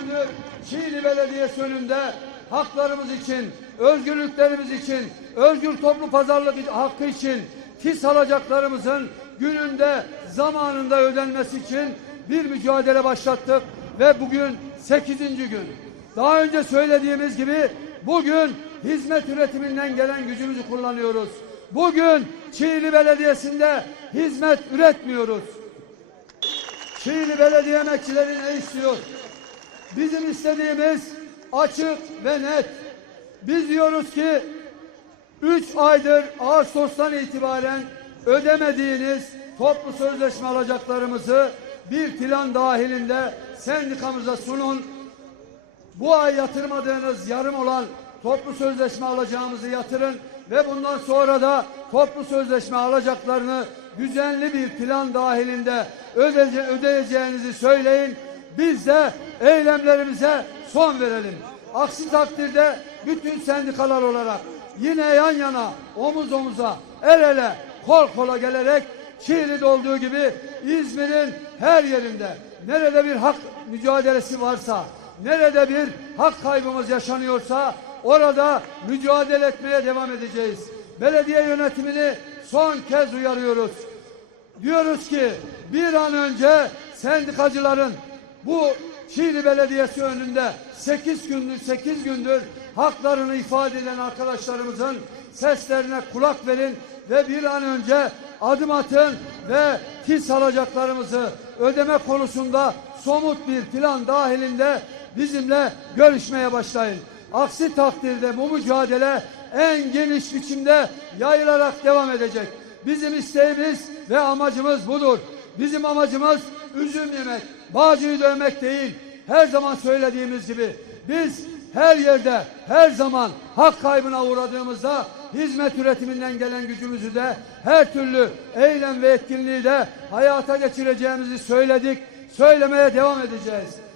gündür Şiili Belediyesi önünde haklarımız için, özgürlüklerimiz için, özgür toplu pazarlık hakkı için fis alacaklarımızın gününde, zamanında ödenmesi için bir mücadele başlattık ve bugün 8. gün. Daha önce söylediğimiz gibi bugün hizmet üretiminden gelen gücümüzü kullanıyoruz. Bugün Çiğli Belediyesi'nde hizmet üretmiyoruz. Çiğli Belediye emekçileri ne istiyor? Bizim istediğimiz açık ve net. Biz diyoruz ki 3 aydır Ağustos'tan itibaren ödemediğiniz toplu sözleşme alacaklarımızı bir plan dahilinde sendikamıza sunun. Bu ay yatırmadığınız yarım olan toplu sözleşme alacağımızı yatırın ve bundan sonra da toplu sözleşme alacaklarını düzenli bir plan dahilinde ödeyeceğinizi söyleyin. Biz de eylemlerimize son verelim. Aksi takdirde bütün sendikalar olarak yine yan yana, omuz omuza, el ele, kol kola gelerek Çiğli'de olduğu gibi İzmir'in her yerinde nerede bir hak mücadelesi varsa, nerede bir hak kaybımız yaşanıyorsa orada mücadele etmeye devam edeceğiz. Belediye yönetimini son kez uyarıyoruz. Diyoruz ki bir an önce sendikacıların bu Çiğli Belediyesi önünde 8 gündür 8 gündür haklarını ifade eden arkadaşlarımızın seslerine kulak verin ve bir an önce adım atın ve TİS alacaklarımızı ödeme konusunda somut bir plan dahilinde bizimle görüşmeye başlayın. Aksi takdirde bu mücadele en geniş biçimde yayılarak devam edecek. Bizim isteğimiz ve amacımız budur. Bizim amacımız üzüm yemek, bağcıyı dövmek değil. Her zaman söylediğimiz gibi biz her yerde, her zaman hak kaybına uğradığımızda hizmet üretiminden gelen gücümüzü de her türlü eylem ve etkinliği de hayata geçireceğimizi söyledik, söylemeye devam edeceğiz.